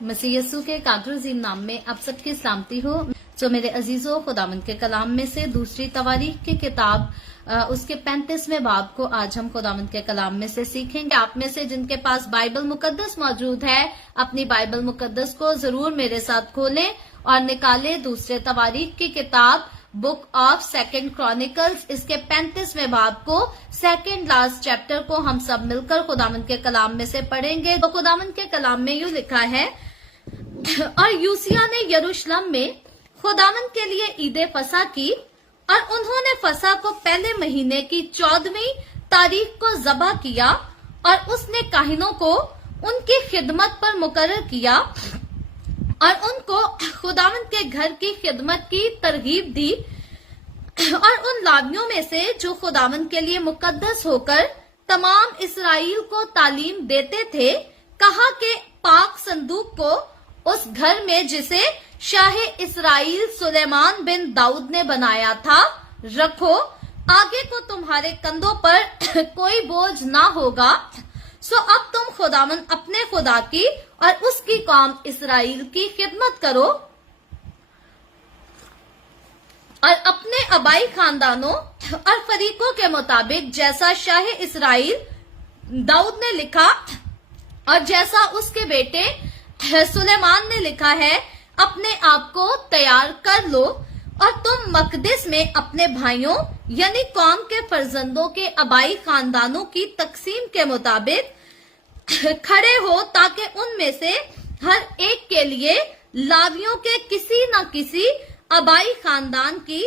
मसीह यस्सु के कादर अजीम नाम में आप सबकी सलामती हो। जो मेरे अजीजों, खुदावंद के कलाम में से दूसरी तवारीख की किताब उसके 35वें बाब को आज हम खुदावंद के कलाम में से सीखेंगे। आप में से जिनके पास बाइबल मुकद्दस मौजूद है, अपनी बाइबल मुकद्दस को जरूर मेरे साथ खोलें और निकालें दूसरे तवारीख की किताब बुक ऑफ सेकंड क्रॉनिकल्स, इसके 35वें बाब को, सेकंड लास्ट चैप्टर को हम सब मिलकर खुदावंद के कलाम में से पढ़ेंगे। तो खुदावंद के कलाम में यूं लिखा है, और यूसिया ने यरूशलेम में खुदावंद के लिए ईद फसा की और उन्होंने फसा को पहले महीने की 14वीं तारीख को ज़बह किया और उसने काहिनों को उनकी खिदमत पर मुकर्रर किया और उनको खुदावंद के घर की खिदमत की तरगीब दी। और उन लावियों में से जो खुदावंद के लिए मुकद्दस होकर तमाम इस्राएल को तालीम देते थे, कहा कि पाक संदूक को उस घर में जिसे शाह इस्राएल सुलेमान बिन दाऊद ने बनाया था रखो, आगे को तुम्हारे कंधों पर कोई बोझ ना होगा। सो अब तुम खुदावंद अपने खुदा की और उसकी कौम इस्राएल की खिदमत करो और अपने आबाई खानदानों और फरीकों के मुताबिक जैसा शाह इस्राएल दाऊद ने लिखा और जैसा उसके बेटे सुलेमान ने लिखा है, अपने आप को तैयार कर लो और तुम मकदिस में अपने भाइयों यानी कौम के फर्जंदों के आबाई खानदानों की तकसीम के मुताबिक खड़े हो, ताकि उनमें से हर एक के लिए लावियों के किसी न किसी आबाई खानदान की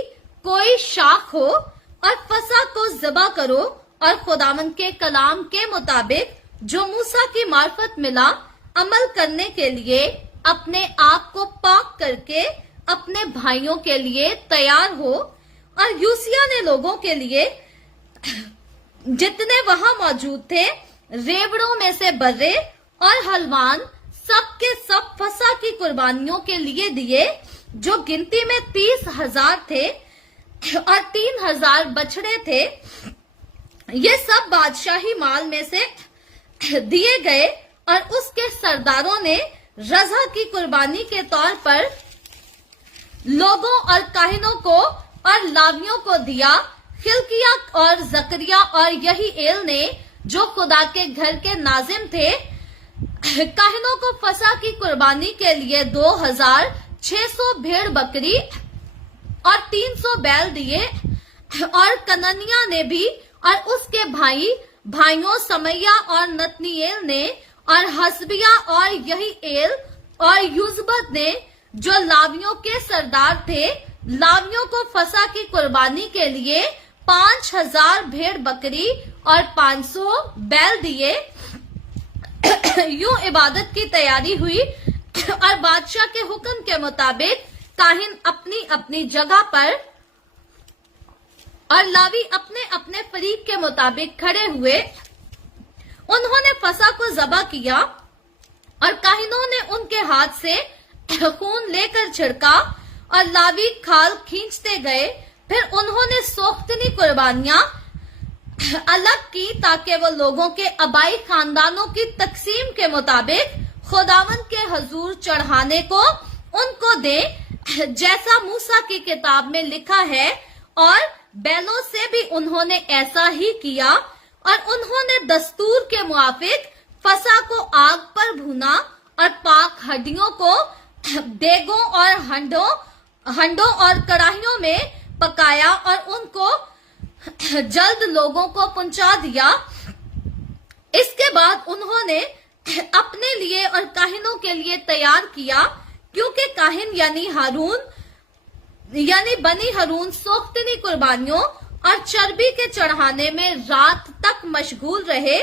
कोई शाख हो, और फसा को ज़बह करो और खुदावंद के कलाम के मुताबिक जो मूसा की मार्फत मिला अमल करने के लिए अपने आप को पाक करके अपने भाइयों के लिए तैयार हो। और यूसिया ने लोगों के लिए जितने वहां मौजूद थे रेवड़ों में से बर्रे और हलवान सब के सब फसा की कुर्बानियों के लिए दिए, जो गिनती में 30,000 थे और 3,000 बछड़े थे। ये सब बादशाही माल में से दिए गए और उसके सरदारों ने रज़ा की कुर्बानी के तौर पर लोगों और काहिनों को और लावियों को दिया। खिलकिया और जकरिया और यहीएल ने, जो खुदा के घर के नाजिम थे, काहिनों को फसा की कुर्बानी के लिए 2,600 भेड़ बकरी और 300 बैल दिए। और कननिया ने भी और उसके भाइयों समैया और नतनीएल ने और हसबिया और यहीएल और यूजबत ने, जो लावियों के सरदार थे, लावियों को फसा की कुर्बानी के लिए 5,000 भेड़ बकरी और 500 बैल दिए। यूं इबादत की तैयारी हुई और बादशाह के हुक्म के मुताबिक काहिन अपनी अपनी जगह पर और लावी अपने अपने फरीक के मुताबिक खड़े हुए। उन्होंने फसा को ज़बह किया और काहिनों ने उनके हाथ से खून लेकर छिड़का और लावी खाल खींचते गए। फिर उन्होंने सोख्तनी कुर्बानियां अलग की ताकि वो लोगों के आबाई खानदानों की तकसीम के मुताबिक खुदावंद के हजूर चढ़ाने को उनको दे, जैसा मूसा की किताब में लिखा है। और बैलों से भी उन्होंने ऐसा ही किया और उन्होंने दस्तूर के मुआफिक फसा को आग पर भुना और पाक हड्डियों को देगों और हंडों और कड़ाहियों में पकाया और उनको जल्द लोगों को पहुंचा दिया। इसके बाद उन्होंने अपने लिए और काहिनों के लिए तैयार किया, क्योंकि काहिन यानी बनी हरून सोख्तनी कुर्बानियों और चर्बी के चढ़ाने में रात तक मशगूल रहे।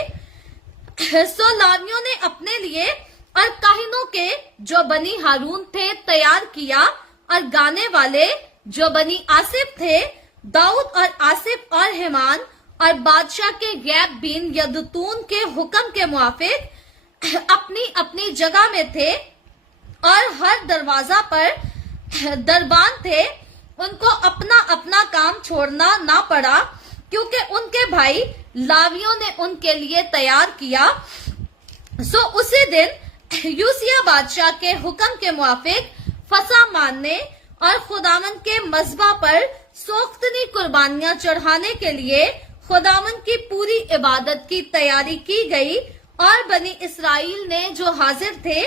सो लावियों ने अपने लिए और काहिनों के, जो बनी हारून थे, तैयार किया और गाने वाले, जो बनी आसिफ थे, दाऊद और आसिफ और हेमान और बादशाह के गैब बिन यदूतून के हुक्म के मुआफिक अपनी अपनी जगह में थे। और हर दरवाजा पर दरबान थे, उनको अपना अपना काम छोड़ना ना पड़ा, क्योंकि उनके भाई लावियों ने उनके लिए तैयार किया। सो उसी दिन यूसिया बादशाह के हुक्म के मुआफिक फसा मानने और खुदावंद के मज़बा पर सोख्तनी कुर्बानियां चढ़ाने के लिए खुदावंद की पूरी इबादत की तैयारी की गई और बनी इसराइल ने जो हाजिर थे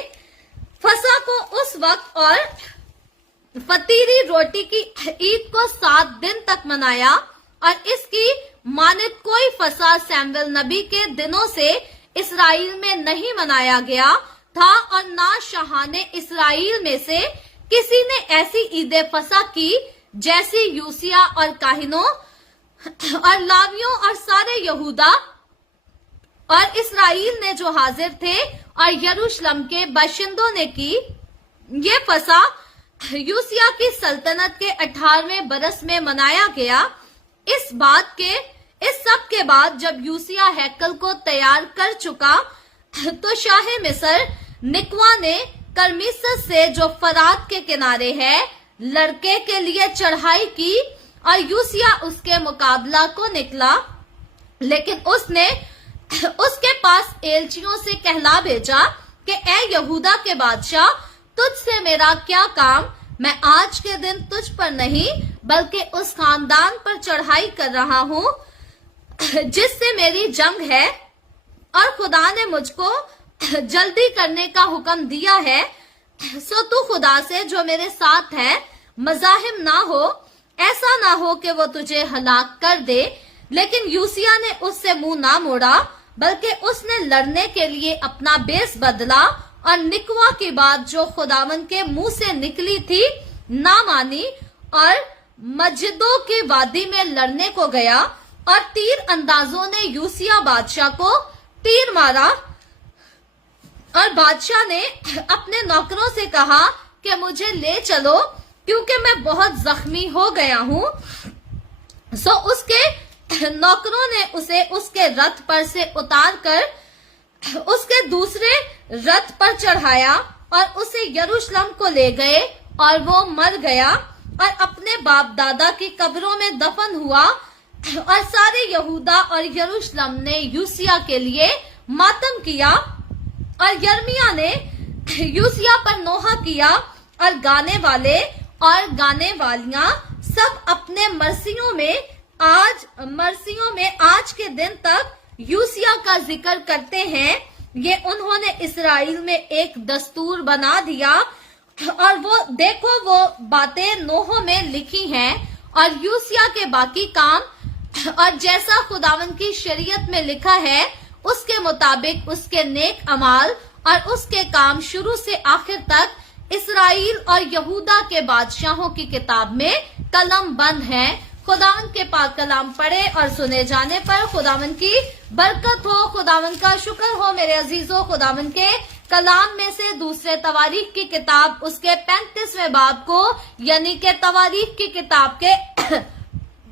फसा को उस वक्त और फतीरी रोटी की ईद को 7 दिन तक मनाया और इसकी मानित कोई फसा सैमुएल नबी के दिनों से इसराइल में नहीं मनाया गया था और ना शहाने इसराइल में से किसी ने ऐसी ईद फसा की जैसी यूसिया और काहिनों और लावियों और सारे यहूदा और इसराइल ने जो हाजिर थे और यरूशलेम के बाशिंदों ने की। ये फसा यूसिया की सल्तनत के 18वें बरस में मनाया गया। इस सब के बाद जब यूसिया हैकल को तैयार कर चुका तो शाह मिस्र निकवा ने करमीसस से जो फरात के किनारे है लड़के के लिए चढ़ाई की और यूसिया उसके मुकाबला को निकला, लेकिन उसने उसके पास एलचियों से कहला भेजा कि ए यहूदा के बादशाह, तुझसे मेरा क्या काम? मैं आज के दिन तुझ पर नहीं बल्कि उस खानदान पर चढ़ाई कर रहा हूँ जिससे मेरी जंग है, और खुदा ने मुझको जल्दी करने का हुक्म दिया है। सो तू खुदा से जो मेरे साथ है मज़ाहिम ना हो, ऐसा ना हो कि वो तुझे हलाक कर दे। लेकिन यूसिया ने उससे मुंह ना मोड़ा बल्कि उसने लड़ने के लिए अपना बेस बदला और निकवा की बात जो खुदावन के मुंह से निकली थी ना मानी और मस्जिदों की वादी में लड़ने को गया और तीर अंदाजों ने यूसिया बादशाह को तीर मारा और बादशाह ने अपने नौकरों से कहा कि मुझे ले चलो क्योंकि मैं बहुत जख्मी हो गया हूँ। सो उसके नौकरों ने उसे उसके रथ पर से उतार कर उसके दूसरे रथ पर चढ़ाया और उसे यरूशलेम को ले गए और वो मर गया और अपने बाप दादा की कब्रों में दफन हुआ। और सारे यहूदा और यरूशलेम ने यूसिया के लिए मातम किया और यर्मिया ने यूसिया पर नोहा किया और गाने वाले और गाने वालियां सब अपने मरसियों में आज के दिन तक यूसिया का जिक्र करते हैं। ये उन्होंने इसराइल में एक दस्तूर बना दिया और वो बातें नोह में लिखी हैं और यूसिया के बाकी काम और जैसा खुदावन की शरीयत में लिखा है उसके मुताबिक उसके नेक अमाल और उसके काम शुरू से आखिर तक इसराइल और यहूदा के बादशाहों की किताब में कलम बंद है। खुदावन के पाक कलाम पढ़े और सुने जाने पर खुदावन की बरकत हो, खुदावन का शुक्र हो। मेरे अजीजों, खुदावन के कलाम में से दूसरे तवारीख की किताब उसके 35वें बाब को यानी के तवारीख की किताब के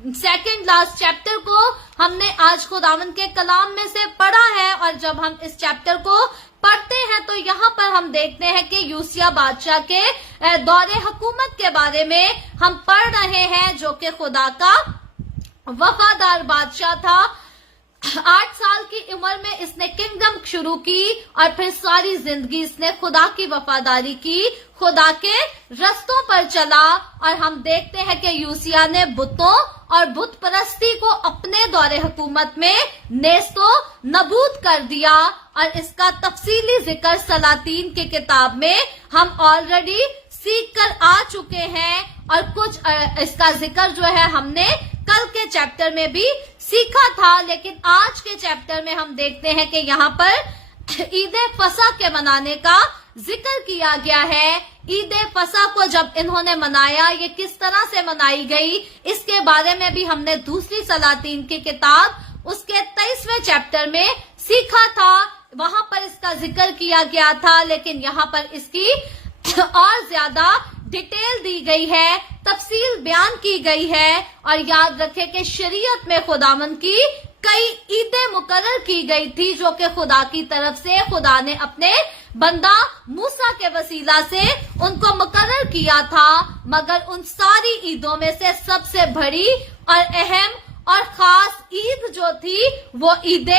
सेकंड लास्ट चैप्टर को हमने आज खुदावन के कलाम में से पढ़ा है। और जब हम इस चैप्टर को पढ़ते हैं तो यहाँ पर हम देखते हैं कि यूसिया बादशाह के दौरे हुकूमत के बारे में हम पढ़ रहे हैं, जो कि खुदा का वफादार बादशाह था। 8 साल की उम्र में इसने किंगडम शुरू की और फिर सारी जिंदगी इसने खुदा की वफादारी की, खुदा के रस्तों पर चला। और हम देखते हैं कि यूसिया ने बुतों और बुत परस्ती को अपने दौरे हुकूमत में नेस्तो नबूद कर दिया और इसका तफसीली जिक्र सलातीन की किताब में हम ऑलरेडी सीख कर आ चुके हैं और कुछ इसका जिक्र जो है हमने कल के चैप्टर में भी सीखा था। लेकिन आज के चैप्टर में हम देखते हैं कि यहाँ पर ईद फसा के मनाने का जिक्र किया गया है। ईद फसा को जब इन्होंने मनाया, ये किस तरह से मनाई गई, इसके बारे में भी हमने दूसरी सलातीन की किताब उसके 23वें चैप्टर में सीखा था। वहां पर इसका जिक्र किया गया था, लेकिन यहाँ पर इसकी और ज्यादा डिटेल दी गई है, तफसील बयान की गई है। और याद रखें कि शरीयत में खुदावन की कई ईदें मुकर्रर की गई थी जो कि खुदा की तरफ से खुदा ने अपने बंदा मूसा के वसीला से उनको मुकर्रर किया था। मगर उन सारी ईदों में से सबसे बड़ी और अहम और खास ईद जो थी वो ईद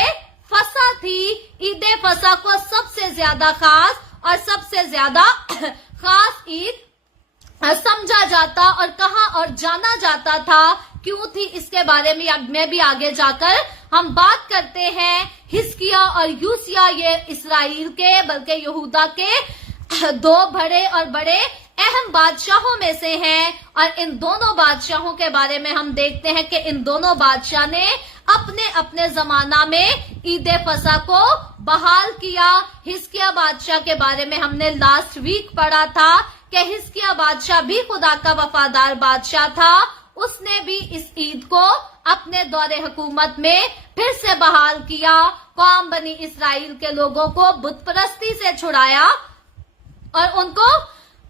फसा थी। ईद फसा को सबसे ज्यादा खास और सबसे ज्यादा खास ईद समझा जाता और कहा और जाना जाता था, क्यों थी, इसके बारे में भी आगे जाकर हम बात करते हैं। हिजकिया और यूसिया ये इसराइल के बल्कि यहूदा के दो बड़े और बड़े अहम बादशाहों में से हैं और इन दोनों बादशाहों के बारे में हम देखते हैं कि इन दोनों बादशाह ने अपने अपने जमाना में ईद फसा को बहाल किया। हिजकिया बादशाह के बारे में हमने लास्ट वीक पढ़ा था कि हिजकिया बादशाह भी खुदा का वफादार बादशाह था, उसने भी इस ईद को अपने दौरे हुकूमत में फिर से बहाल किया, कौम बनी इसराइल के लोगों को बुत परस्ती से छुड़ाया और उनको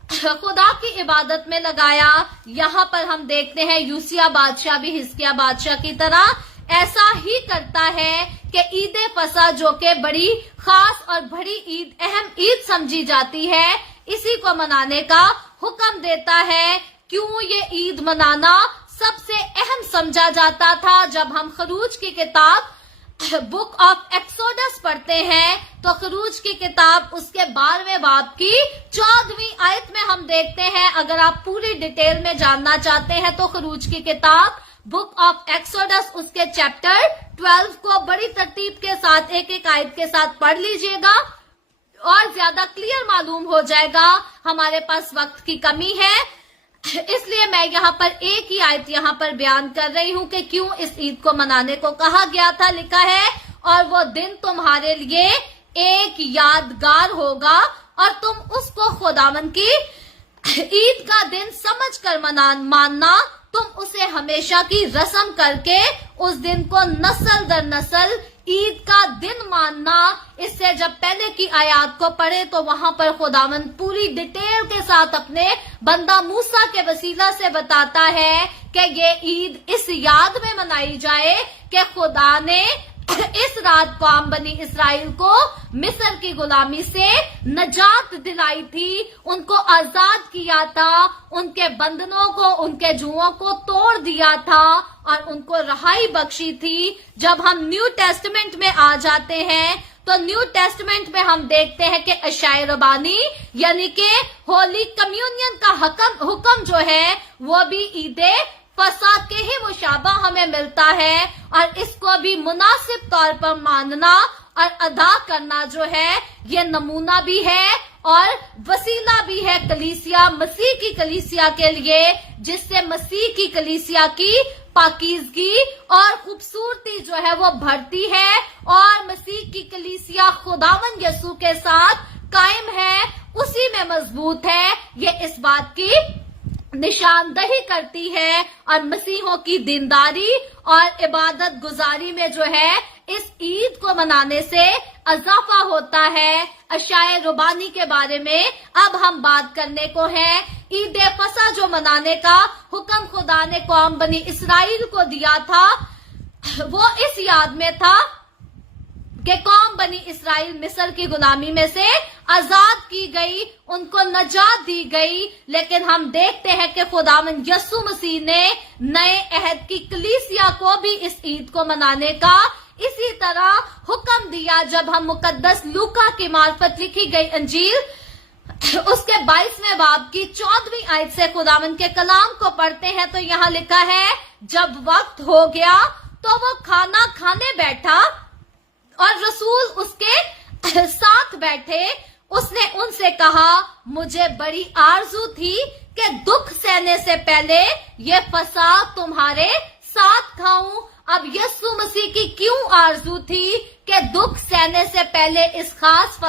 खुदा की इबादत में लगाया। यहाँ पर हम देखते हैं यूसिया बादशाह भी हिजकिया बादशाह की तरह ऐसा ही करता है कि ईद फसा जो कि बड़ी खास और बड़ी ईद, अहम ईद समझी जाती है, इसी को मनाने का हुक्म देता है। क्यों ये ईद मनाना सबसे अहम समझा जाता था? जब हम खरूज की किताब बुक ऑफ एक्सोडस पढ़ते हैं तो खरूज की किताब उसके 12वें बाब की 14वीं आयत में हम देखते हैं। अगर आप पूरी डिटेल में जानना चाहते हैं तो खरूज की किताब बुक ऑफ एक्सोडस उसके चैप्टर 12 को बड़ी तरतीब के साथ एक एक आयत के साथ पढ़ लीजिएगा और ज्यादा क्लियर मालूम हो जाएगा। हमारे पास वक्त की कमी है, इसलिए मैं यहाँ पर एक ही आयत यहाँ पर बयान कर रही हूँ कि क्यों इस ईद को मनाने को कहा गया था। लिखा है, और वो दिन तुम्हारे लिए एक यादगार होगा और तुम उसको खुदावन की ईद का दिन समझकर मानना, तुम उसे हमेशा की रस्म करके उस दिन को नस्ल दर नस्ल ईद का दिन मानना। इससे जब पहले की आयत को पढ़े तो वहां पर खुदावन पूरी डिटेल के साथ अपने बंदा मूसा के वसीला से बताता है कि ये ईद इस याद में मनाई जाए कि खुदा ने इस रात कौम बनी इसराइल को मिस्र की गुलामी से नजात दिलाई थी, उनको आजाद किया था, उनके बंधनों को, उनके जुओं को तोड़ दिया था और उनको रहाई बख्शी थी। जब हम न्यू टेस्टमेंट में आ जाते हैं तो न्यू टेस्टमेंट में हम देखते हैं कि अशाए रबानी यानी कि होली कम्युनियन का हुक्म जो है वो भी ईदे फसा के ही मुशाबा हमें मिलता है और इसको भी मुनासिब तौर पर मानना और अदा करना जो है ये नमूना भी है और वसीला भी है कलीसिया, मसीह की कलीसिया के लिए, जिससे मसीह की कलीसिया की पाकीज़गी और खूबसूरती जो है वो बढ़ती है और मसीह की कलीसिया खुदावन यसू के साथ कायम है, उसी में मजबूत है। ये इस बात की निशानदही करती है और मसीहों की दीनदारी और इबादत गुजारी में जो है इस ईद को मनाने से अजाफा होता है। अशाए रुबानी के बारे में अब हम बात करने को है। ईद फसा जो मनाने का हुक्म खुदा ने कौम बनी इसराइल को दिया था वो इस याद में था कि कौम बनी इसराइल मिस्र की गुलामी में से आजाद की गई, उनको नजात दी गई, लेकिन हम देखते हैं कि खुदावंद यीशु मसीह ने नए अहद की कलीसिया को भी इस ईद को मनाने का इसी तरह हुक्म दिया। जब हम मुकद्दस लूका की मार्फत लिखी गई अंजील उसके 22वें बाब की 14वीं आयत से खुदावंद के कलाम को पढ़ते हैं तो यहाँ लिखा है, जब वक्त हो गया तो वो खाना खाने बैठा और रसूल उसके साथ बैठे। उसने उनसे कहा, मुझे बड़ी आरजू थी कि दुख सहने से पहले ये फसा तुम्हारे साथ खाऊं। अब यीशु मसीह की क्यों आरजू थी कि दुख सहने से पहले इस खास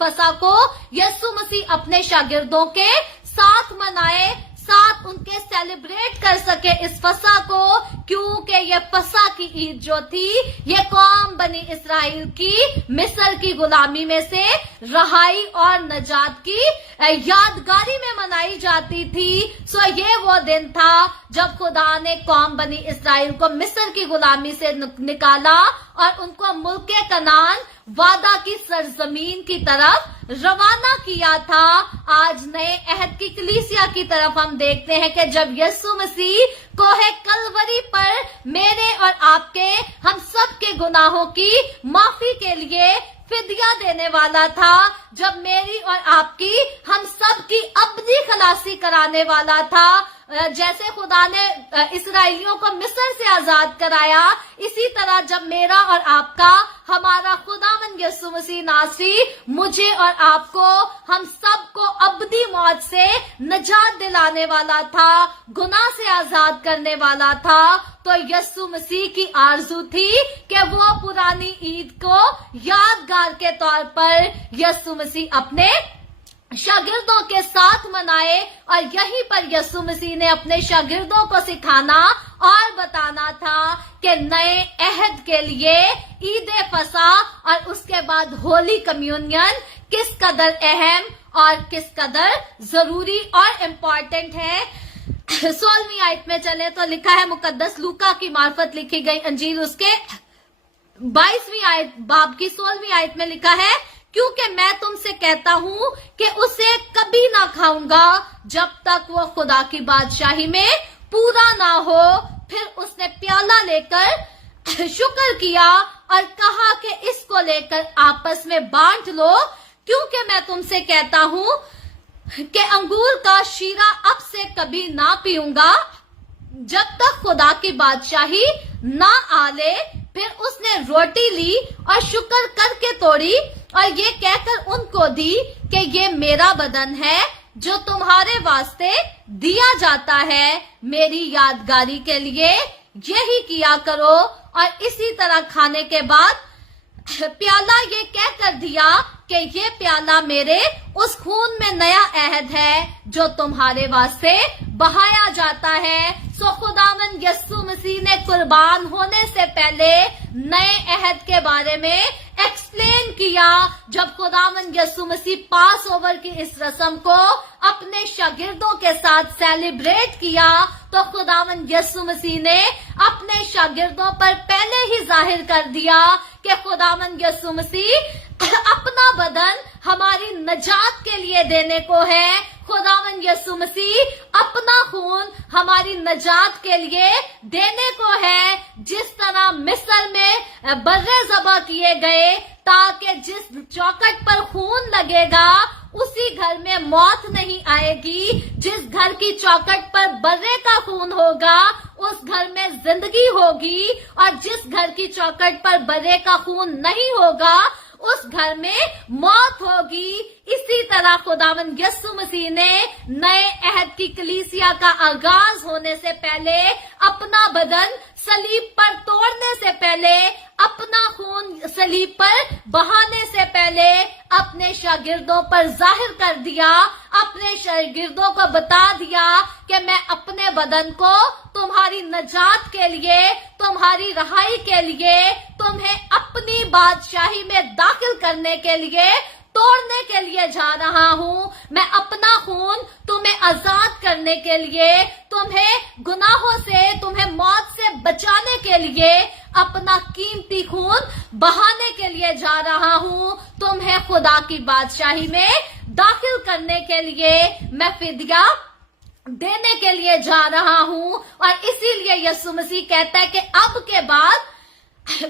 फसा को यीशु मसीह अपने शागिर्दों के साथ मनाए, साथ उनके सेलिब्रेट कर सके इस फसा को, क्योंकि ये फसा की ईद जो थी ये कौम बनी इसराइल की मिस्र की गुलामी में से रहाई और नजात की यादगारी में मनाई जाती थी। सो ये वो दिन था जब खुदा ने कौम बनी इसराइल को मिस्र की गुलामी से निकाला और उनको मुल्के कनान वादा की सरजमीन की तरफ रवाना किया था। आज नए अहद की कलीसिया की तरफ हम देखते हैं कि जब यीशु मसीह कोहे कलवरी पर मेरे और आपके हम सब के गुनाहों की माफी के लिए फिदिया देने वाला था, जब मेरी और आपकी, हम सब की अब्दी खलासी कराने वाला था। जैसे खुदा ने इसराइलियों को मिस्र से आजाद कराया, इसी तरह जब मेरा और आपका, हमारा खुदावंद यीशु मसीह नासरी मुझे और आपको, हम सबको अब्दी मौत से निजात दिलाने वाला था, गुनाह से आजाद करने वाला था। तो यीशु मसीह की आरज़ू थी कि वो पुरानी ईद को यादगार के तौर पर यीशु मसीह अपने शागिर्दों के साथ मनाए, और यहीं पर यीशु मसीह ने अपने शागिर्दों को सिखाना और बताना था कि नए अहद के लिए ईद फसा और उसके बाद होली कम्युनियन किस कदर अहम और किस कदर जरूरी और इम्पोर्टेंट है। 16वीं आयत में चले तो लिखा है, मुकद्दस लूका की मार्फत लिखी गई अंजील उसके 22वीं आयत बाब की 16वीं आयत में लिखा है, क्योंकि मैं तुमसे कहता हूं कि उसे कभी ना खाऊंगा जब तक वो खुदा की बादशाही में पूरा ना हो। फिर उसने प्याला लेकर शुक्र किया और कहा कि इसको लेकर आपस में बांट लो, क्योंकि मैं तुमसे कहता हूं कि अंगूर का शीरा अब से कभी ना पीऊंगा जब तक खुदा की बादशाही ना आ ले। फिर उसने रोटी ली और शुक्र करके तोड़ी और ये कहकर उनको दी कि ये मेरा बदन है जो तुम्हारे वास्ते दिया जाता है, मेरी यादगारी के लिए यही किया करो। और इसी तरह खाने के बाद प्याला ये कहकर दिया कि ये प्याला मेरे उस खून में नया अहद है जो तुम्हारे वास्ते बहाया जाता है। सो खुदावंद यीशु मसीह ने कुर्बान होने से पहले नए अहद के बारे में एक्सप्लेन किया। जब खुदावंद यीशु मसीह पास ओवर की इस रस्म को अपने शागिर्दों के साथ सेलिब्रेट किया, तो खुदावंद यीशु मसीह ने अपने शागिर्दों पर पहले ही जाहिर कर दिया कि खुदावंद यीशु मसीह अपना बदन हमारी नजात के लिए देने को है। खुदावंद यीशु मसीह अपना खून हमारी नजात के लिए देने को है। जिस तरह मिस्र में बर्रे ज़बा किए गए ताकि जिस चौखट पर खून लगेगा उसी घर में मौत नहीं आएगी, जिस घर की चौखट पर बर्रे का खून होगा उस घर में जिंदगी होगी, और जिस घर की चौखट पर बर्रे का खून नहीं होगा उस घर में मौत होगी। इसी तरह खुदावंद यीशु मसीह ने नए अहद की कलीसिया का आगाज होने से पहले अपना बदन सलीब पर तोड़ने से पहले, अपना खून सलीब पर बहाने से पहले अपने शागिर्दों पर जाहिर कर दिया, अपने शागिर्दों को बता दिया कि मैं अपने बदन को तुम्हारी नजात के लिए, तुम्हारी रहाई के लिए, तुम्हें अपनी बादशाही में दाखिल करने के लिए, तोड़ने के लिए जा रहा हूँ। मैं अपना खून तुम्हें आजाद करने के लिए, तुम्हें गुनाहों से, तुम्हें मौत से बचाने के लिए अपना कीमती खून बहाने के लिए जा रहा हूँ। तुम्हें खुदा की बादशाही में दाखिल करने के लिए मैं फिदिया देने के लिए जा रहा हूँ। और इसीलिए यीशु मसीह कहता है कि अब के बाद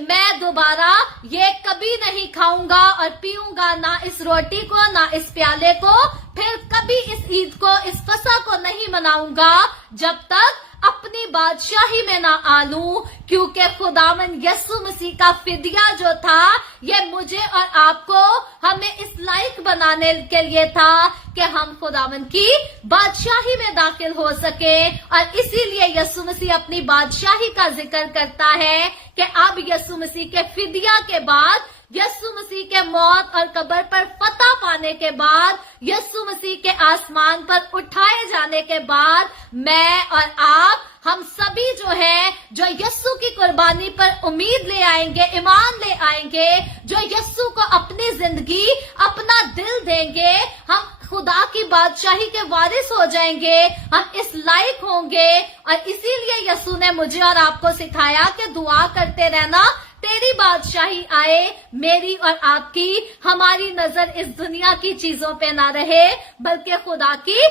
मैं दोबारा ये कभी नहीं खाऊंगा और पीऊंगा, ना इस रोटी को ना इस प्याले को, फिर कभी इस ईद को, इस फसह को नहीं मनाऊंगा जब तक अपनी बादशाही में ना आ लूं। क्योंकि खुदावंद यीशु मसीह का फिदिया जो था ये मुझे और आपको, हमें इस लायक बनाने के लिए था कि हम खुदावंद की बादशाही में दाखिल हो सके। और इसीलिए यीशु मसीह अपनी बादशाही का जिक्र करता है कि अब यीशु मसीह के फिदिया के बाद, यीशु मसीह के मौत और कब्र पर फतह पाने के बाद, यीशु मसीह के आसमान पर उठाए जाने के बाद, मैं और आप, हम सभी जो है, जो यीशु की कुर्बानी पर उम्मीद ले आएंगे, ईमान ले आएंगे, जो यीशु को अपनी जिंदगी, अपना दिल देंगे, हम खुदा की बादशाही के वारिस हो जाएंगे, हम इस लायक होंगे। और इसीलिए यीशु ने मुझे और आपको सिखाया कि दुआ करते रहना, तेरी बादशाही आए, मेरी और आपकी, हमारी नजर इस दुनिया की चीजों पे ना रहे बल्कि खुदा की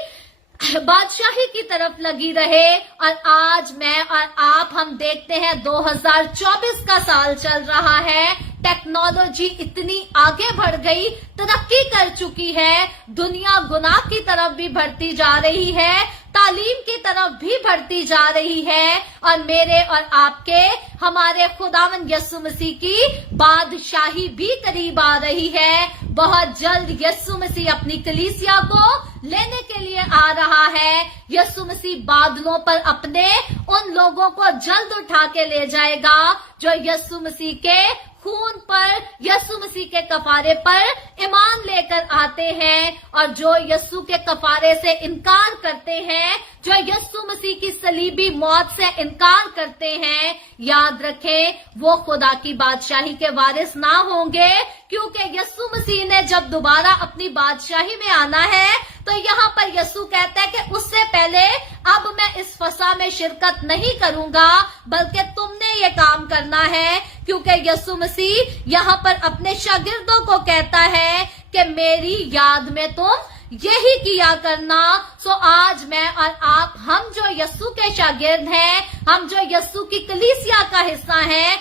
बादशाही की तरफ लगी रहे। और आज मैं और आप हम देखते हैं 2024 का साल चल रहा है, टेक्नोलॉजी इतनी आगे बढ़ गई, तरक्की कर चुकी है, दुनिया गुनाह की तरफ भी बढ़ती जा रही है, तालीम की तरफ भी बढ़ती जा रही है, और मेरे और आपके हमारे खुदावंद यीशु मसीह की बादशाही भी करीब आ रही है। बहुत जल्द यीशु मसीह अपनी कलीसिया को लेने के लिए आ रहा है। यीशु मसीह बादलों पर अपने उन लोगों को जल्द उठा के ले जाएगा जो यीशु मसीह के खून पर, यीशु मसीह के कफारे पर ईमान लेकर आते हैं, और जो यीशु के कफारे से इनकार करते हैं, जो यीशु मसीह की सलीबी मौत से इनकार करते हैं, याद रखें वो खुदा की बादशाही के वारिस ना होंगे, क्योंकि यीशु मसीह ने जब दोबारा अपनी बादशाही में आना है तो यहाँ पर यीशु कहता है कि उससे पहले अब मैं इस फसा में शिरकत नहीं करूंगा, बल्कि तुमने ये काम करना है, क्योंकि यीशु मसीह यहाँ पर अपने शागिर्दों को कहता है कि मेरी याद में तुम यही किया करना। सो आज मैं और आप, हम जो यीशु के शागिर्द हैं, हम जो यीशु की कलीसिया का हिस्सा हैं,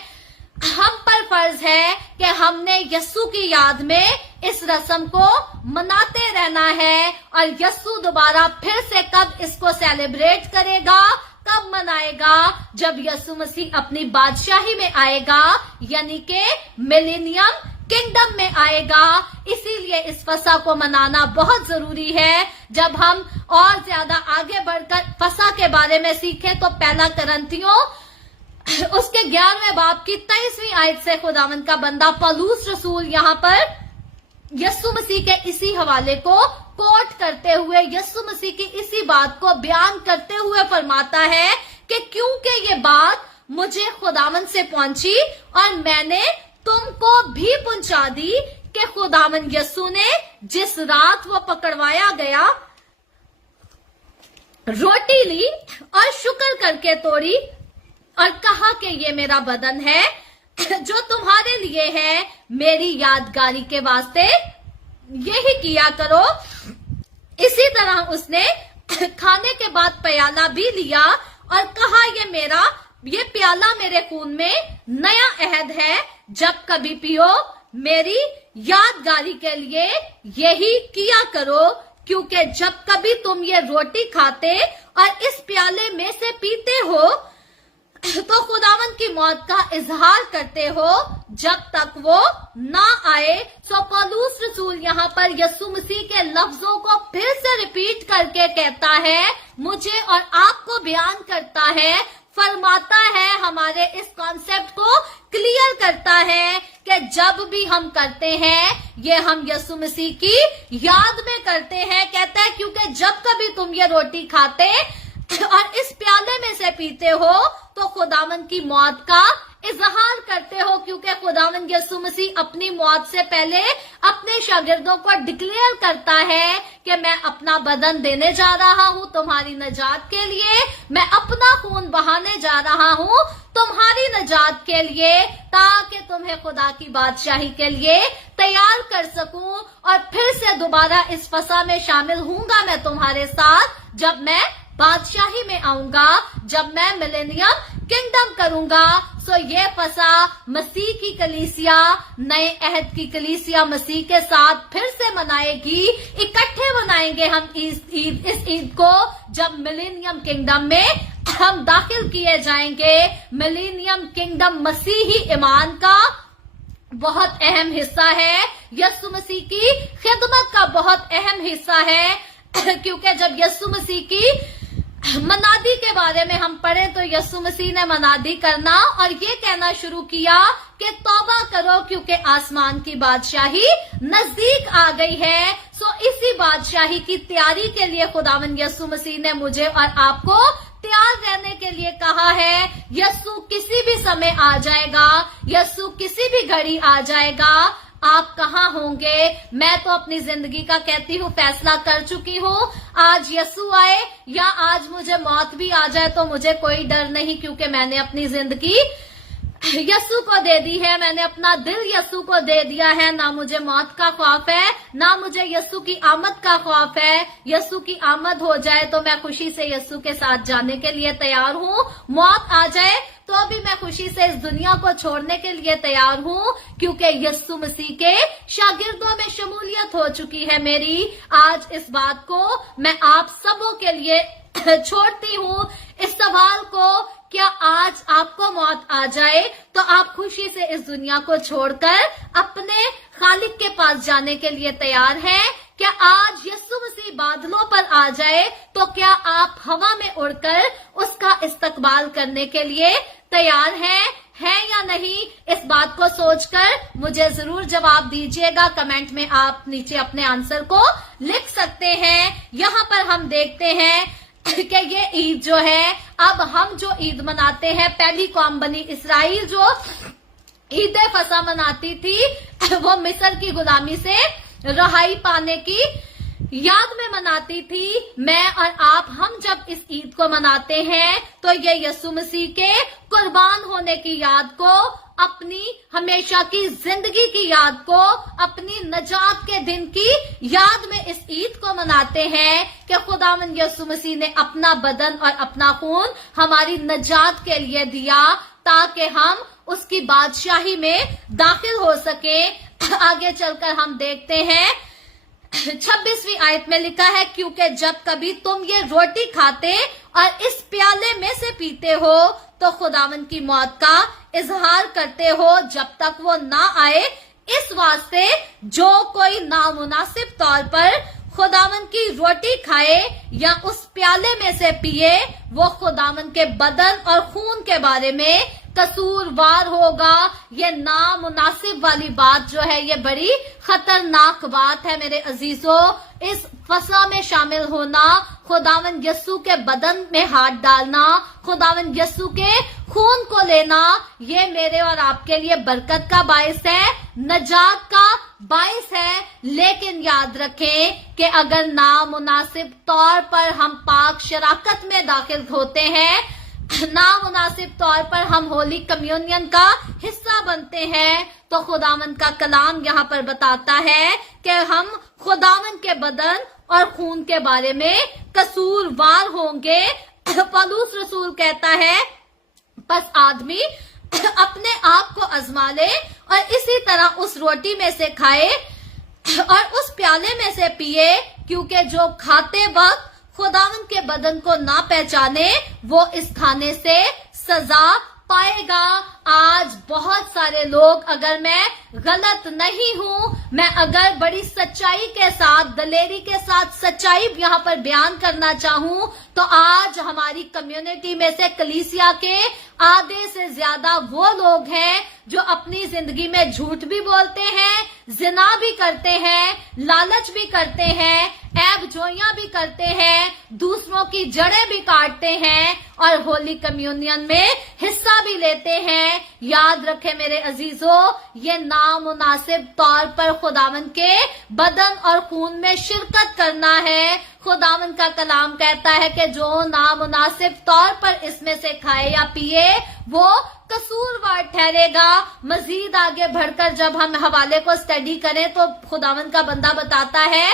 हम पर फर्ज है कि हमने यीशु की याद में इस रस्म को मनाते रहना है। और यीशु दोबारा फिर से कब इसको सेलिब्रेट करेगा, कब मनाएगा? जब यीशु मसीह अपनी बादशाही में आएगा, यानी कि मिलेनियम किंगडम में आएगा। इसीलिए इस फसा को मनाना बहुत जरूरी है। जब हम और ज्यादा आगे बढ़कर फसा के बारे में सीखें तो पहला करंथियों उसके 11वें बाब की 23वीं आयत से खुदावंद का बंदा पौलुस रसूल यहाँ पर यीशु मसीह के इसी हवाले को कोट करते हुए, यीशु मसीह की इसी बात को बयान करते हुए फरमाता है कि क्योंकि ये बात मुझे खुदावंद से पहुंची और मैंने तुमको भी पहुंचा दी कि खुदावंद यीशु ने जिस रात वो पकड़वाया गया, रोटी ली और शुक्र करके तोड़ी और कहा कि ये मेरा बदन है जो तुम्हारे लिए है, मेरी यादगारी के वास्ते यही किया करो। इसी तरह उसने खाने के बाद प्याला भी लिया और कहा ये प्याला मेरे खून में नया अहद है, जब कभी पियो मेरी यादगारी के लिए यही किया करो, क्योंकि जब कभी तुम ये रोटी खाते और इस प्याले में से पीते हो तो खुदावंद की मौत का इजहार करते हो जब तक वो ना आए। सो पौलुस रसूल यहाँ पर यीशु मसीह के लफ्जों को फिर से रिपीट करके कहता है, मुझे और आपको बयान करता है, फरमाता है, हमारे इस कॉन्सेप्ट को क्लियर करता है कि जब भी हम करते हैं ये हम यीशु मसीह की याद में करते हैं। कहता है क्योंकि जब कभी तुम ये रोटी खाते और इस प्याले में से पीते हो तो खुदावंद की मौत का इजहार करते हो, क्योंकि खुदावंद यीशु मसीह अपनी मौत से पहले अपने शागिर्दों को डिक्लेयर करता है कि मैं अपना बदन देने जा रहा हूँ तुम्हारी नजात के लिए, मैं अपना खून बहाने जा रहा हूँ तुम्हारी नजात के लिए, ताकि तुम्हें खुदा की बादशाही के लिए तैयार कर सकूं और फिर से दोबारा इस फसा में शामिल हूंगा मैं तुम्हारे साथ, जब मैं बादशाही में आऊंगा, जब मैं मिलेनियम किंगडम करूंगा। सो ये फसा मसीह की कलीसिया, नए अहद की कलीसिया मसीह के साथ फिर से मनाएगी। इकट्ठे मनाएंगे हम इस ईद को, जब मिलेनियम किंगडम में हम दाखिल किए जाएंगे। मिलेनियम किंगडम मसीही ईमान का बहुत अहम हिस्सा है, यीशु मसीह की खिदमत का बहुत अहम हिस्सा है, क्योंकि जब यीशु मसीह की मनादी के बारे में हम पढ़े तो यीशु मसीह ने मनादी करना और ये कहना शुरू किया कि तौबा करो क्योंकि आसमान की बादशाही नजदीक आ गई है। सो इसी बादशाही की तैयारी के लिए खुदावंद यीशु मसीह ने मुझे और आपको तैयार रहने के लिए कहा है। यीशु किसी भी समय आ जाएगा, यीशु किसी भी घड़ी आ जाएगा। आप कहाँ होंगे? मैं तो अपनी जिंदगी का कहती हूँ फैसला कर चुकी हूँ, आज यीशु आए या आज मुझे मौत भी आ जाए तो मुझे कोई डर नहीं, क्योंकि मैंने अपनी जिंदगी यस्सु को दे दी है, मैंने अपना दिल यस्सु को दे दिया है। ना मुझे मौत का खौफ है, ना मुझे यस्सु की आमद का खौफ है। यस्सु की आमद हो जाए तो मैं खुशी से यस्सु के साथ जाने के लिए तैयार हूँ। मौत आ जाए तो भी मैं खुशी से इस दुनिया को छोड़ने के लिए तैयार हूँ, क्योंकि यस्सु मसीह के शागिर्दों में शमूलियत हो चुकी है मेरी। आज इस बात को मैं आप सबों के लिए छोड़ती हूँ। इस सवाल को, क्या आज आपको मौत आ जाए तो आप खुशी से इस दुनिया को छोड़कर अपने खालिक के पास जाने के लिए तैयार हैं? क्या आज यस्सु मसीह बादलों पर आ जाए तो क्या आप हवा में उड़कर उसका इस्तकबाल करने के लिए तैयार हैं या नहीं? इस बात को सोचकर मुझे जरूर जवाब दीजिएगा। कमेंट में आप नीचे अपने आंसर को लिख सकते हैं। यहाँ पर हम देखते हैं कि ये ईद जो है, अब हम जो ईद मनाते हैं, पहली कौम बनी इसराइल जो ईद फसा मनाती थी, वो मिस्र की गुलामी से रहाई पाने की याद में मनाती थी। मैं और आप, हम जब इस ईद को मनाते हैं तो ये यस्सु मसीह के कुर्बान होने की याद को, अपनी हमेशा की जिंदगी की याद को, अपनी नजात के दिन की याद में इस ईद को मनाते हैं कि खुदावंद यस्सु मसीह ने अपना बदन और अपना खून हमारी नजात के लिए दिया ताकि हम उसकी बादशाही में दाखिल हो सके। आगे चलकर हम देखते हैं 26वीं आयत में लिखा है, क्योंकि जब कभी तुम ये रोटी खाते और इस प्याले में से पीते हो तो खुदावंद की मौत का इजहार करते हो जब तक वो ना आए। इस वास्ते जो कोई नामुनासिब तौर पर खुदावंद की रोटी खाए या उस प्याले में से पिए, वो खुदावंद के बदन और खून के बारे में कसूरवार होगा। ये नामुनासिब वाली बात जो है, ये बड़ी खतरनाक बात है मेरे अजीजों। इस फसा में शामिल होना, खुदावंद यस्सु के बदन में हाथ डालना, खुदावंद यस्सु के खून को लेना, ये मेरे और आपके लिए बरकत का बायस है, नजात का बायस है। लेकिन याद रखें कि अगर नामुनासिब तौर पर हम पाक शराकत में दाखिल होते हैं, नामुनासिब तौर पर हम होली कम्युनियन का हिस्सा बनते हैं, तो खुदावंद का कलाम यहाँ पर बताता है कि हम खुदावंद के बदन और खून के बारे में कसूरवार होंगे। पौलुस रसूल कहता है, बस आदमी अपने आप को आजमा ले और इसी तरह उस रोटी में से खाए और उस प्याले में से पिए, क्योंकि जो खाते वक्त खुदावंद के बदन को ना पहचाने वो इस खाने से सजा पाएगा। आज बहुत सारे लोग, अगर मैं गलत नहीं हूँ, मैं अगर बड़ी सच्चाई के साथ, दलेरी के साथ सच्चाई यहाँ पर बयान करना चाहूँ, तो आज हमारी कम्युनिटी में से कलीसिया के आधे से ज्यादा वो लोग हैं जो अपनी जिंदगी में झूठ भी बोलते हैं, जिना भी करते हैं, लालच भी करते हैं, ऐब जोइयां भी करते हैं, दूसरों की जड़ें भी काटते हैं और होली कम्युनियन में हिस्सा भी लेते हैं। याद रखें मेरे अजीजों, ये नामुनासिब तौर पर खुदावंद के बदन और खून में शिरकत करना है। खुदावंद का कलाम कहता है कि जो नामुनासिब तौर पर इसमें से खाए या पिए वो कसूरवार ठहरेगा। मजीद आगे बढ़कर जब हम हवाले को स्टडी करें तो खुदावंद का बंदा बताता है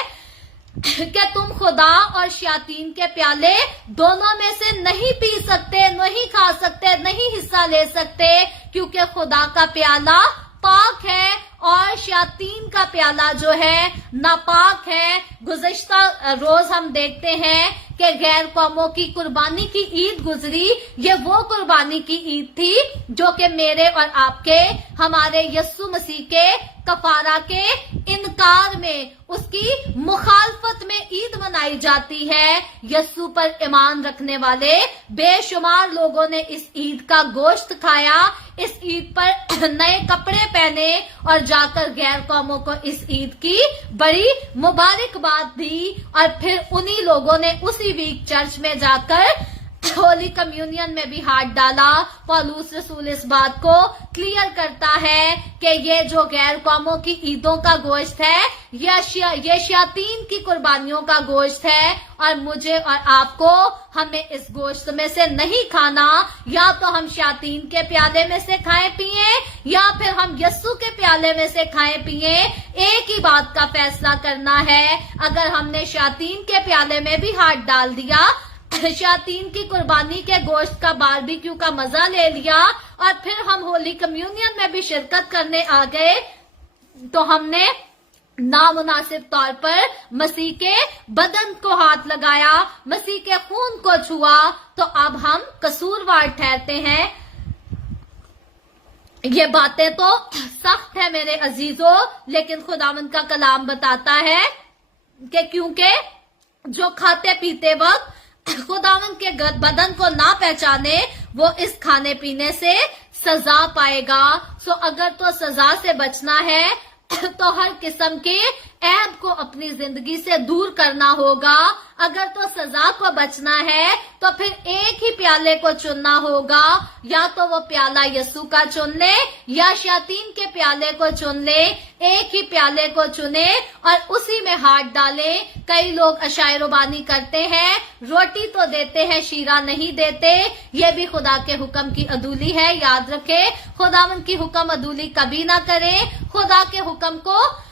कि तुम खुदा और शयातीन के प्याले दोनों में से नहीं पी सकते, नहीं खा सकते, नहीं हिस्सा ले सकते, क्योंकि खुदा का प्याला पाक है और शयातीन का प्याला जो है नापाक है। गुज़श्ता रोज हम देखते हैं कि गैर कौमों की कुर्बानी की ईद गुजरी। ये वो कुर्बानी की ईद थी जो कि मेरे और आपके, हमारे यस्सु मसीह के कफारा के इनकार में, उसकी मुखालफत में ईद मनाई जाती है। यस्सु पर ईमान रखने वाले बेशुमार लोगों ने इस ईद का गोश्त खाया, इस ईद पर नए कपड़े पहने और जाकर गैर कौमों को इस ईद की बड़ी मुबारकबाद दी। और फिर उन्हीं लोगों ने उसी वीक चर्च में जाकर होली कम्युनियन में भी हाथ डाला। पौलुस रसूल इस बात को क्लियर करता है कि ये जो गैर कौमों की ईदों का गोश्त है ये शयातीन की कुर्बानियों का गोश्त है, और मुझे और आपको हमें इस गोश्त में से नहीं खाना। या तो हम शयातीन के प्याले में से खाएं पिए या फिर हम यस्सु के प्याले में से खाएं पिए, एक ही बात का फैसला करना है। अगर हमने शयातीन के प्याले में भी हाथ डाल दिया, शयातीन की कुर्बानी के गोश्त का बारबेक्यू का मजा ले लिया और फिर हम होली कम्युनियन में भी शिरकत करने आ गए, तो हमने नामुनासिब तौर पर मसीह के बदन को हाथ लगाया, मसीह के खून को छुआ, तो अब हम कसूरवार ठहरते हैं। ये बातें तो सख्त है मेरे अजीजों, लेकिन खुदावंद का कलाम बताता है कि क्योंकि जो खाते पीते वक्त खुदावंद के बदन को ना पहचाने वो इस खाने पीने से सजा पाएगा। सो अगर तो सजा से बचना है तो हर किस्म के ऐब को अपनी जिंदगी से दूर करना होगा। अगर तो सजा को बचना है तो फिर एक ही प्याले को चुनना होगा, या तो वो प्याला यस्सु का चुन ले या शयातीन के प्याले को चुन ले। एक ही प्याले को चुने और उसी में हाथ डाले। कई लोग अशायरोबानी करते हैं, रोटी तो देते हैं शीरा नहीं देते, ये भी खुदा के हुक्म की अदूली है। याद रखे, खुदावंद की हुक्म अदूली कभी ना करें, खुदा के हुक्म को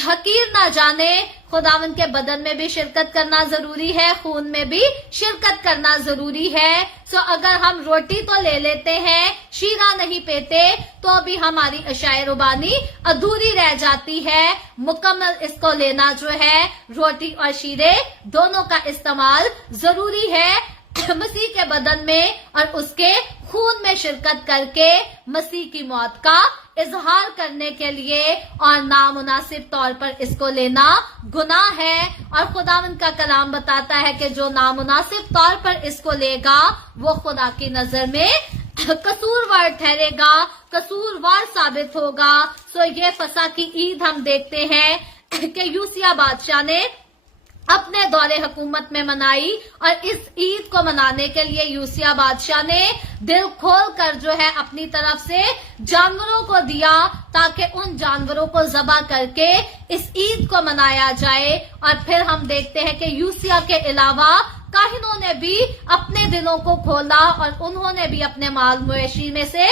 हकीर ना जाने। खुदावंद के बदन में भी शिरकत करना जरूरी है, खून में भी शिरकत करना जरूरी है। सो अगर हम रोटी तो ले लेते हैं, शीरा नहीं पीते, तो भी हमारी अशायरोबानी अधूरी रह जाती है। मुकम्मल इसको लेना जो है, रोटी और शीरे दोनों का इस्तेमाल जरूरी है मसीह के बदन में और उसके खून में शिरकत करके मसीह की मौत का इजहार करने के लिए, और नामुनासिब तौर पर इसको लेना गुनाह है। और खुदावंद का कलाम बताता है कि जो नामुनासिब तौर पर इसको लेगा वो खुदा की नजर में कसूरवार ठहरेगा, कसूरवार साबित होगा। सो ये फसा की ईद हम देखते हैं कि यूसिया बादशाह ने अपने दौरे हुकूमत में मनाई, और इस ईद को मनाने के लिए यूसिया बादशाह ने दिल खोल कर जो है अपनी तरफ से जानवरों को दिया, ताकि उन जानवरों को ज़बह करके इस ईद को मनाया जाए। और फिर हम देखते हैं कि यूसिया के अलावा काहिनों ने भी अपने दिलों को खोला और उन्होंने भी अपने माल मवेशी में से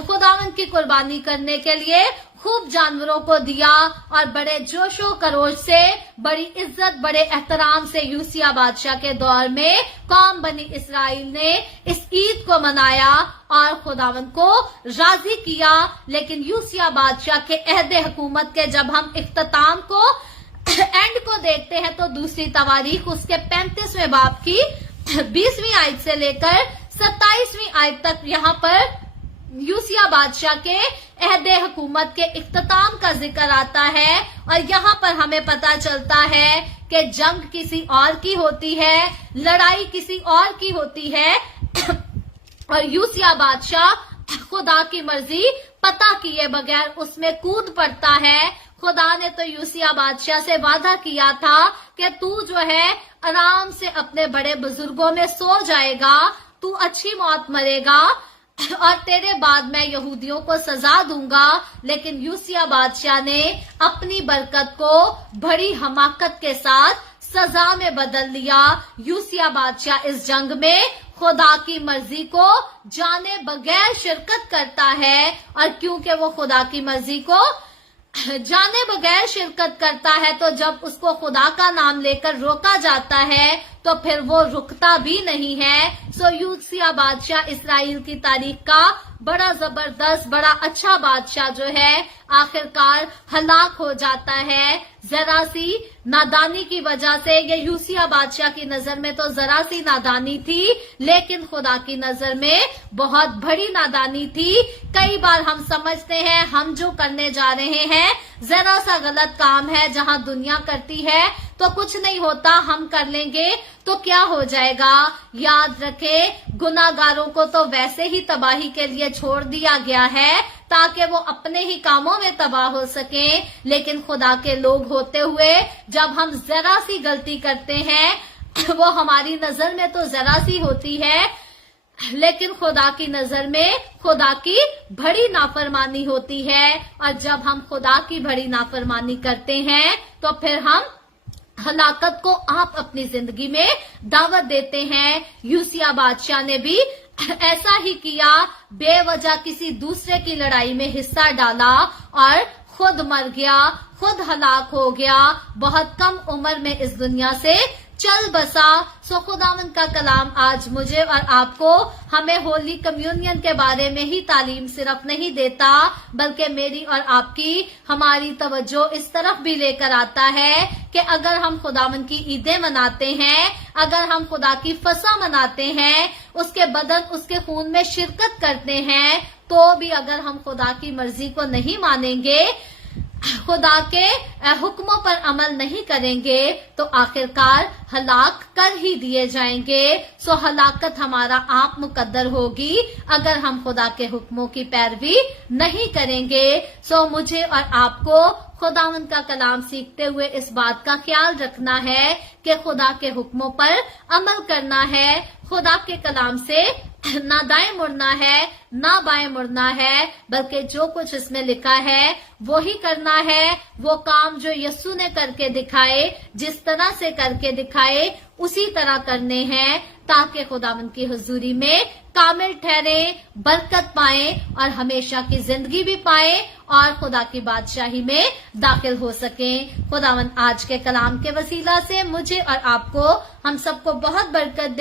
खुदावंद की कुर्बानी करने के लिए खूब जानवरों को दिया, और बड़े जोशो खरोश से, बड़ी इज्जत, बड़े एहतराम से यूसिया बादशाह के दौर में कौम बनी इसराइल ने इस ईद को मनाया और खुदावंद को राजी किया। लेकिन यूसिया बादशाह के अहद हुकूमत के जब हम इख्तिताम को एंड को देखते हैं, तो दूसरी तवारीख उसके 35वें बाब की 20वीं आयत से लेकर 27वीं आयत तक यहाँ पर यूसिया बादशाह के अहद हुकूमत के इख्तिताम का जिक्र आता है। और यहाँ पर हमें पता चलता है कि जंग किसी और की होती है, लड़ाई किसी और की होती है, और यूसिया बादशाह खुदा की मर्जी पता किए बगैर उसमें कूद पड़ता है। खुदा ने तो यूसिया बादशाह से वादा किया था कि तू जो है आराम से अपने बड़े बुजुर्गों में सो जाएगा, तू अच्छी मौत मरेगा और तेरे बाद मैं यहूदियों को सजा दूंगा। लेकिन यूसिया बादशाह ने अपनी बरकत को बड़ी हमाकत के साथ सजा में बदल लिया। यूसिया बादशाह इस जंग में खुदा की मर्जी को जाने बगैर शिरकत करता है, और क्योंकि वो खुदा की मर्जी को जाने बगैर शिरकत करता है, तो जब उसको खुदा का नाम लेकर रोका जाता है तो फिर वो रुकता भी नहीं है। सो यूसिया बादशाह इसराइल की तारीख का बड़ा जबरदस्त, बड़ा अच्छा बादशाह जो है आखिरकार हलाक हो जाता है, जरा सी नादानी की वजह से। ये यूसिया बादशाह की नजर में तो जरा सी नादानी थी, लेकिन खुदा की नजर में बहुत बड़ी नादानी थी। कई बार हम समझते हैं हम जो करने जा रहे हैं जरा सा गलत काम है, जहां दुनिया करती है तो कुछ नहीं होता, हम कर लेंगे तो क्या हो जाएगा। याद रखे, गुनाहगारों को तो वैसे ही तबाही के लिए छोड़ दिया गया है ताकि वो अपने ही कामों में तबाह हो सकें। लेकिन खुदा के लोग होते हुए जब हम जरा सी गलती करते हैं वो हमारी नजर में तो जरा सी होती है, लेकिन खुदा की नजर में खुदा की बड़ी नाफरमानी होती है। और जब हम खुदा की बड़ी नाफरमानी करते हैं तो फिर हम हलाकत को आप अपनी जिंदगी में दावत देते हैं। यूसिया बादशाह ने भी ऐसा ही किया, बेवजह किसी दूसरे की लड़ाई में हिस्सा डाला और खुद मर गया, खुद हलाक हो गया, बहुत कम उम्र में इस दुनिया से चल बसा। सो खुदावंद का कलाम आज मुझे और आपको हमें होली कम्युनियन के बारे में ही तालीम सिर्फ नहीं देता, बल्कि मेरी और आपकी हमारी तवज्जो इस तरफ भी लेकर आता है कि अगर हम खुदावंद की ईदें मनाते हैं, अगर हम खुदा की फसा मनाते हैं, उसके बदन उसके खून में शिरकत करते हैं, तो भी अगर हम खुदा की मर्जी को नहीं मानेंगे, खुदा के हुक्मों पर अमल नहीं करेंगे, तो आखिरकार हलाक कर ही दिए जाएंगे। सो हलाकत हमारा आप मुकद्दर होगी अगर हम खुदा के हुक्मों की पैरवी नहीं करेंगे। सो मुझे और आपको खुदावंद का कलाम सीखते हुए इस बात का ख्याल रखना है कि खुदा के हुक्मों पर अमल करना है, खुदा के कलाम से ना दाएं मुड़ना है ना बाएं मुड़ना है, बल्कि जो कुछ इसमें लिखा है वो ही करना है। वो काम जो यीशु ने करके दिखाए, जिस तरह से करके दिखाए, उसी तरह करने हैं, ताकि खुदावंद की हुजूरी में कामिल ठहरे, बरकत पाए और हमेशा की जिंदगी भी पाए और खुदा की बादशाही में दाखिल हो सके। खुदावंद आज के कलाम के वसीला से मुझे और आपको हम सबको बहुत बरकत दे।